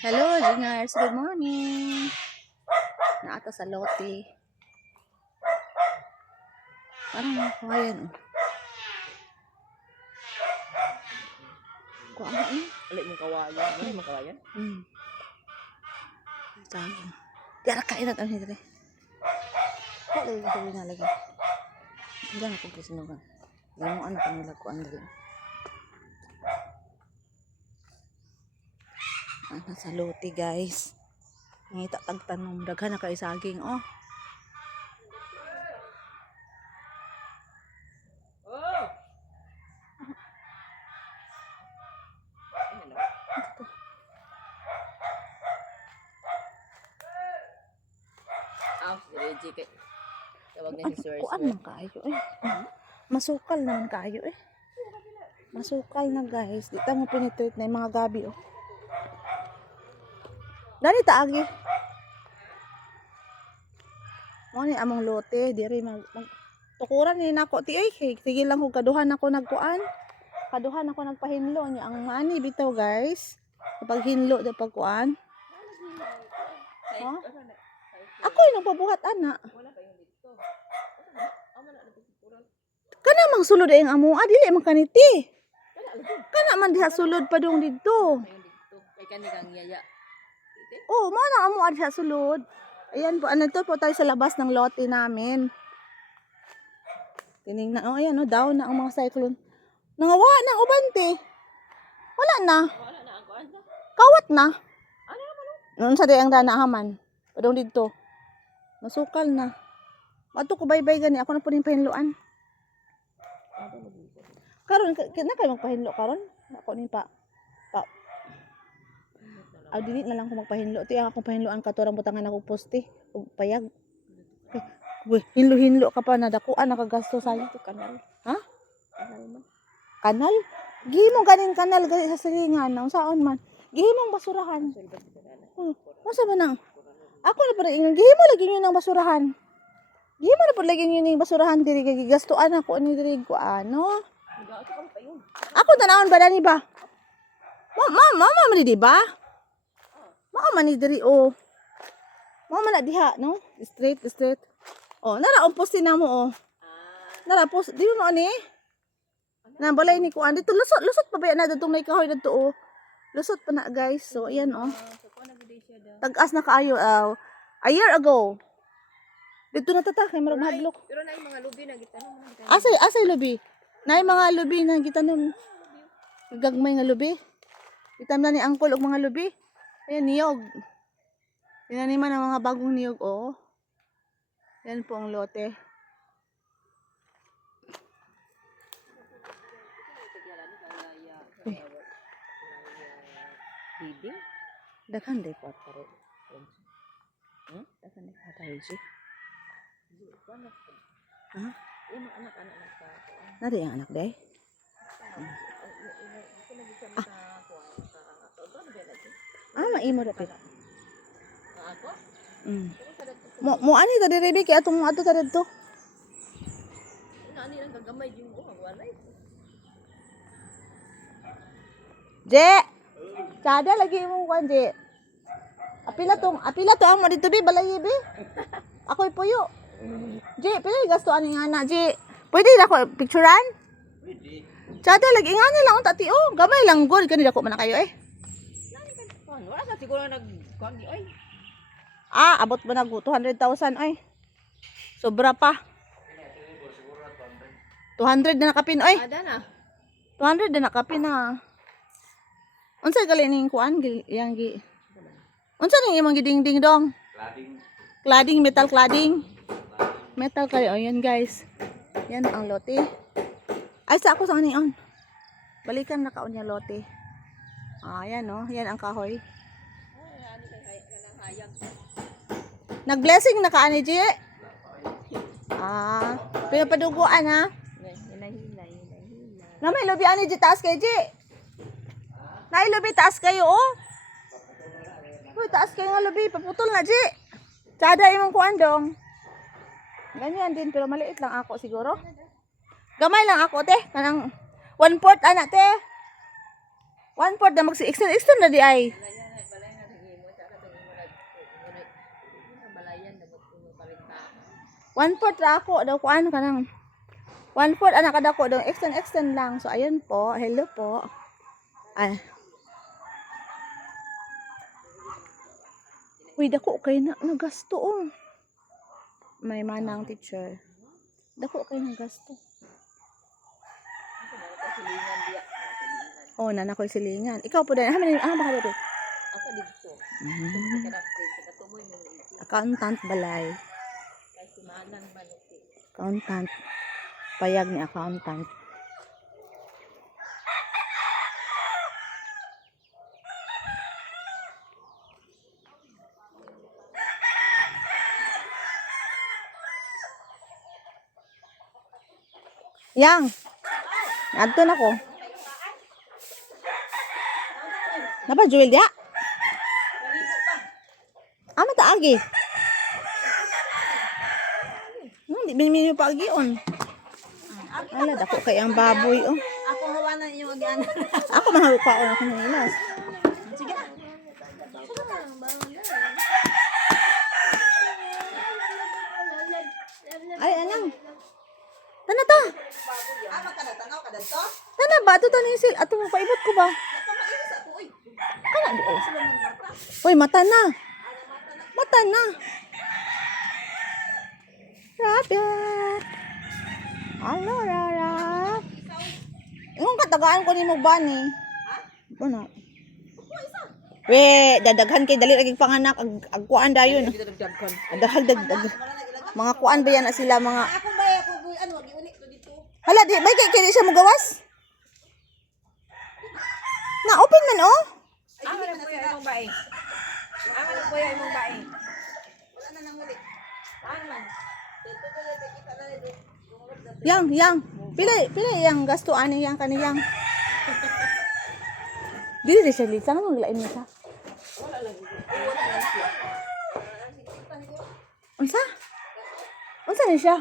Hello, Jingers. Good morning. Naata sa lote. Parang kawayan. Kuha nga eh. Alit mong kawayan. Ano mong kawayan? Sabi. Diara kain na kami dito. Kaya lagi ka sabi na lagi. Diyan ako kisinugan. Yung ano kami lakuan dito. Ano sa lote guys. Ngita tagtanong. Daghan na kayo saging. Oh. Si Reggie kay tawag na si Sir. Kuan man kayo eh. Masukal naman kayo eh. Masukal na guys. Dito mo pinitrate na yung mga gabi oh. Dani taagi. Mo ni among lote, diri mag tukuran ni nako ti ay sige lang kung kaduhan ako nagkuan. Kaduhan ako nagpahinlo niya ang mani bitaw guys. Kapag hinlo da pagkuan. Huh? Ako yung nagpabuhat ana. Wala pa yung dito. Amo na nagtuturan. Kana mang sulod ay ang amo dili man kaniti. Kana man diha sulod pa dong didto. Ayun dito. Kay kani kang yaya. Oh, mo na amo diha sulod. Ayan po, ano to po tayo sa labas ng lote namin. Tinignan, oh ayan, oh, down na ang mga cyclone. Nangawa na, ubante. Wala na. Wala na ang kuan. Kawat na. Ano naman? Noon sa dayang danahaman. Padong dito. Masukal na. Mato ko bye-bye gani. Ako na po rin pahinluan. Karon, na kayo magpahinlo karon? Ako ni pa. Dili na lang ko magpahinlo. Ti akong pahinloan ka to rang butangan ako poste. Ug payag. Uy, hinlo-hinlo ka pa na dakuan nakagasto sayo to kanal. Ha? Kanal? Gihimong kanin kanal gali sa silingan na unsaon man. Gihimong basurahan. Unsa ba nang? Ako na pa rin gihimo lagi yun ng basurahan. Gihimo na pa lagi yun ng basurahan diri kay gigastuan ako ni diri ko ano. Ako tanawon ba dani ba? Mama man di ba? Mama ni diri oh. Mama na diha no? Straight. Oh, nara ang poste na mo oh. Nara post, di mo ani? Na balay ni kuan dito lusot pa ba na dadtong nay kahoy dito oh. Lusot pa na guys. So ayan oh. Tag-as na kaayo a year ago. Dito na tata kay marag hadlok. Pero na yung mga lubi na gitanom mo. Asay lubi. Nay mga lubi na gitanom. Gagmay nga lubi. Itam na ni angkol og mga lubi. Ayan niyog. Tinaniman ang mga bagong niyog oh. Yan po ang lote. Bibi? Daghan day po pare. Daghan day patay si. Ha? Yung mga anak-anak na sa kuan. Nari ang anak day? Maimo dapit. Ako? Mo ani ta diri bi kay atong ato ta didto. Ani lang gagamay yung buhang walay. Je. Sada lagi mo kuan je. Apila to amo dito bi balay bi. Ako'y puyo. Je, pila gasto ani nga na je. Pwede na ko picturean? Pwede. Sada lagi nga na lang on tati oh. Gamay lang gud kani dako man na kayo eh. Wala sa siguro nag-kuan di oy. Abot ba na 200,000 oy. Sobra pa. 200 na nakapin oy. Ada na. 200 na nakapin na. Unsa gali ning kuan yang gi? Unsa ning imong gidingding dong? Cladding, metal cladding. Metal kayo yan guys. Yan ang lote. Ay sa ako sa kanin on. Balikan na kaon yung lote. Yan oh, yan ang kahoy. Nag-blessing na ka ani Ji? Pinapaduguan ha? Hinay. Na may lobi ani Ji taas kay Ji. Nay lobi taas kayo oh. Uy, taas kayo nga lobi, paputol na Ji. Tsada imong kuan dong. Ganyan din pero maliit lang ako siguro. Gamay lang ako te, kanang 1/4 ana te. 1/4 na magsi-extend na di ay. 1/4 ra ako daw kuan ka nang. 1/4 anak kada ko daw extend lang. So ayun po. Hello po. Ay. Uy, dako kay na nagasto oh. May manang teacher. Dako kay nagasto. Oh, nana ko silingan. Ikaw po din. Ah, baka dito. Ako dito. Katumoy mo na iti. Accountant balay. Kasi maanang banuti. Accountant. Payag ni accountant. Yang. Adto na ko. Napa Joel dia? Ano ta agi? Di binimili pa agi on. Ala dako kay ang baboy oh. Ako hawanan yung agyan. Ako mahawa on ako ng ilas. Sige. Ay anang. Tana ta. Tanaw ka dito? Tana ba ato tani sil ato mo paibot ko ba? Napamainis ako eh. Kana di ay. Sila ng mata. Hoy mata na. Mata na. Rabbit. Hello, Rara. Yung katagaan ko ni mo ba ni? Ha? Ano? Ako isa. We, dadaghan kay dali lagi panganak ag kuan dayon. Dito dagdagan. Dagdag. Mga kuan ba yan na sila mga Ako ba ako boy ano wag iulit to dito. hala di bay kay siya mo gawas? Na open man oh. Ang ano po yung bae? Ang ano po yung bae? Wala na nang uli. Saan man? Dito ko lang kita na dito. Yang. Pila yang gasto ani yang kaniyang. Dili di siya lisa nang maglain mo siya. Wala lang. Wala lang siya. Unsa? Unsa ni siya?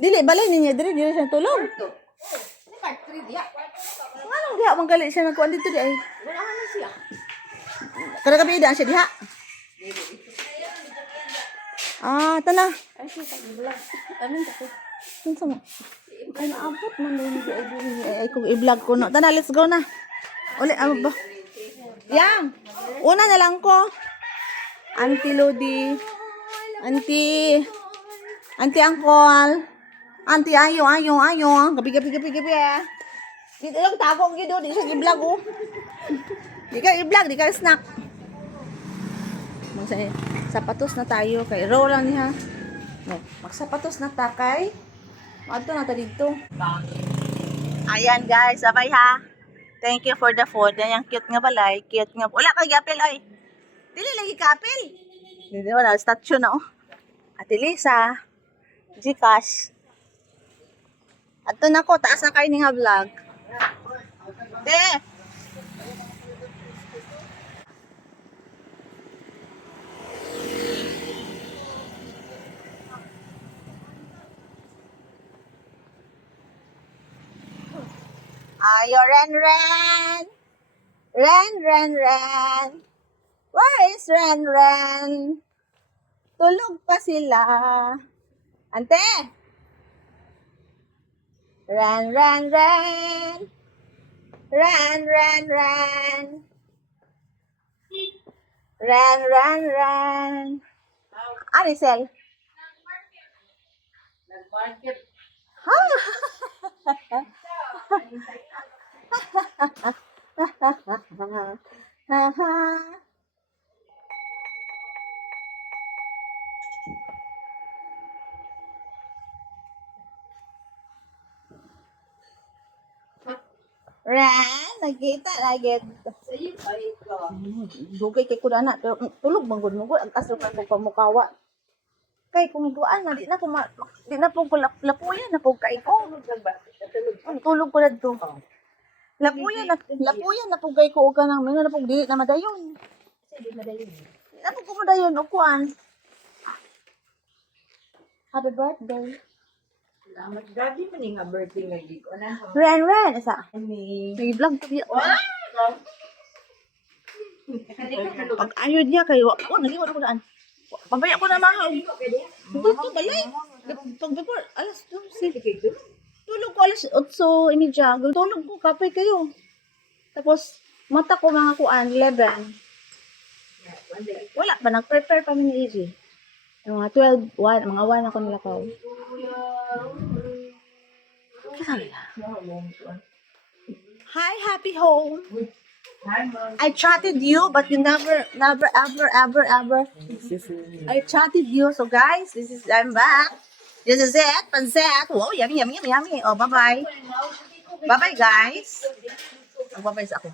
Dili balay niya diri siya tulog. Ito. Oh, ni card 3 dia. Anong diha man gali siya nagkuan dito di ay. Wala na siya. Kada gabi daan siya diha. Ah, tana. Ay siya sa vlog. Amin ka. Unsa mo? Ay naabot man din di ay kung i-vlog ko no. Tana, let's go na. Uli ano ba? Yang. Una na lang ko. Auntie Lodi. Auntie Angkol. Auntie ayo. Gabi. Dito lang tago gido di siya i-vlog oh. Di ka i-vlog, di ka snack. Sapatos na tayo kay roll lang niya. No, magsapatos na ta kay. Adto na ta dito. Ayan guys, sabay ha. Thank you for the food. Yang cute nga balay, cute nga. Wala kay apple oy. Dili lagi ka apple. Dili wala statue na oh. Ate Lisa. Gcash. Adto na ko, taas na kayo ni nga vlog. De. Ayo Ren. Ren. Where is Ren? Tulog pa sila. Ante. Ren. Anisel. Nag-market. Ren, nagkita lagi. Sayo pa ito. Dugay kay kuda na pero tulog bang gud mo ang aso ka ko pamukawa. Kay kung duan na di na ko di na po ko lapuyan na po kay ko. Ang tulog ko dito. Lapuyan na po kay ko ka nang mingo na po dili na madayon. Sige madayon. Di na po ko madayon og kuan. Happy birthday. Salamat daddy man nga birthday nga di ko na. Ren isa. Ani. May vlog to biya. Wala. Pag ayod niya kay naliwan ko daan. Pabaya ko na mahal. Pwede. Dito balay. Pag before, alas 12. Tulog ko alas 8:30. Tulog ko, kapay kayo. Tapos, mata ko mga kuan, 11. Wala pa, nag-prepare pa ni Easy. Yung mga 12, 1, mga 1 ako nilakaw. Kasali na. Hi, happy home. I chatted you, but you never, ever. I chatted you. So guys, I'm back. This is it. Pancet. Wow, yummy. Oh, bye-bye. Bye-bye, guys. Bye-bye sa ako.